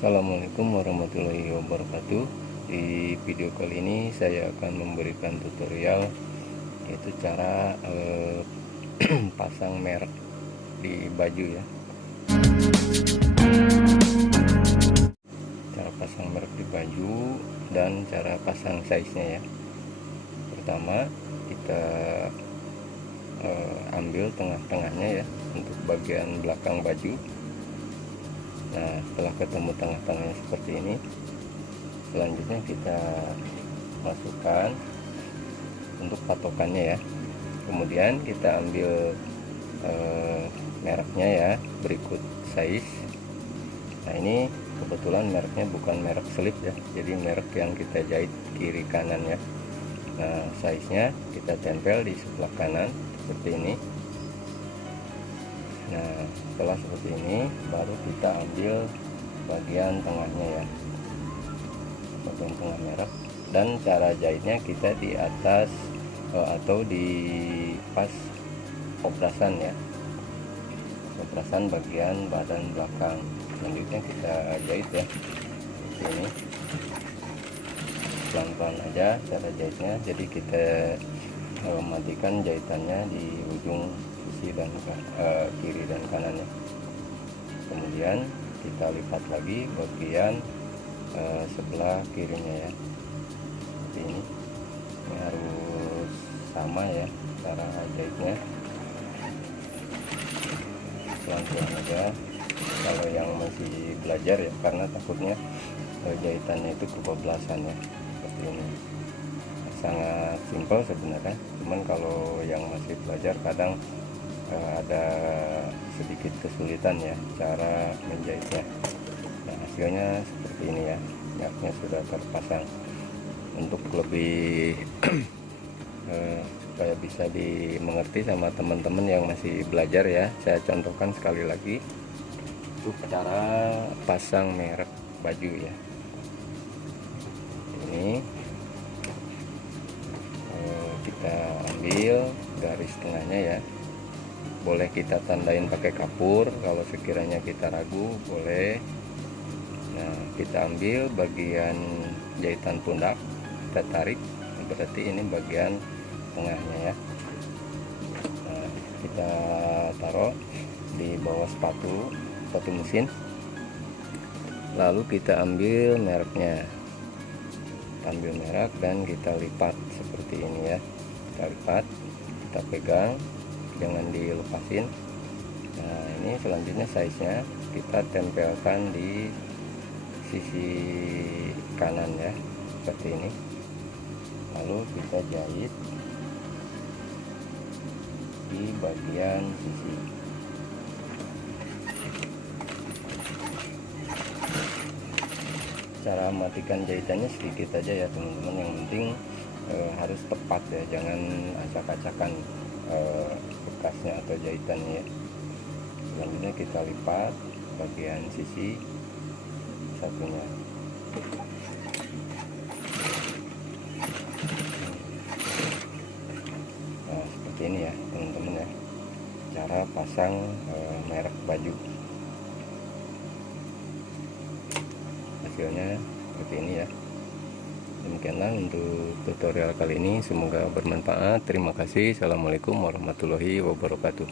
Assalamualaikum warahmatullahi wabarakatuh. Di video kali ini saya akan memberikan tutorial yaitu cara pasang merek di baju ya. Cara pasang merek di baju dan cara pasang size-nya ya. Pertama kita ambil tengah-tengahnya ya untuk bagian belakang baju. Nah, setelah ketemu tengah-tengahnya seperti ini, selanjutnya kita masukkan untuk patokannya ya. Kemudian kita ambil mereknya ya, berikut size. Nah, ini kebetulan mereknya bukan merek selip ya, jadi merek yang kita jahit kiri kanan ya. Nah, size-nya kita tempel di sebelah kanan seperti ini. Nah, setelah seperti ini baru kita ambil bagian tengahnya ya, bagian tengah merek, dan cara jahitnya kita di atas atau di pas obrasan ya, obrasan bagian badan belakang. Selanjutnya kita jahit ya seperti ini, pelan-pelan aja cara jahitnya. Jadi kita matikan jahitannya di ujung sisi dan kiri dan kanannya. Kemudian kita lipat lagi bagian sebelah kirinya ya, seperti ini. Ini harus sama ya cara jahitnya, pelan-pelan aja kalau yang masih belajar ya, karena takutnya jahitannya itu kebablasan ya. Seperti ini sangat simpel sebenarnya, cuman kalau yang masih belajar kadang ada sedikit kesulitan ya cara menjahitnya. Nah, hasilnya seperti ini ya, minyaknya sudah terpasang. Untuk lebih supaya bisa dimengerti sama teman-teman yang masih belajar ya, saya contohkan sekali lagi untuk cara pasang merek baju ya. Ini kita ambil garis tengahnya ya, boleh kita tandain pakai kapur kalau sekiranya kita ragu, boleh. Nah, kita ambil bagian jahitan pundak, kita tarik, berarti ini bagian tengahnya ya. Nah, kita taruh di bawah sepatu mesin, lalu kita ambil mereknya, ambil merek dan kita lipat seperti ini ya. Kita lipat, kita pegang, jangan dilepasin. Nah, ini selanjutnya size nya kita tempelkan di sisi kanan ya, seperti ini. Lalu kita jahit di bagian sisi. Cara matikan jahitannya sedikit aja ya teman-teman, yang penting harus tepat ya, jangan acak-acakan bekasnya atau jahitannya ya. Selanjutnya kita lipat bagian sisi satunya. Nah, seperti ini ya teman-teman ya, cara pasang merek baju. Hasilnya seperti ini ya. Demikianlah untuk tutorial kali ini, semoga bermanfaat. Terima kasih. Assalamualaikum warahmatullahi wabarakatuh.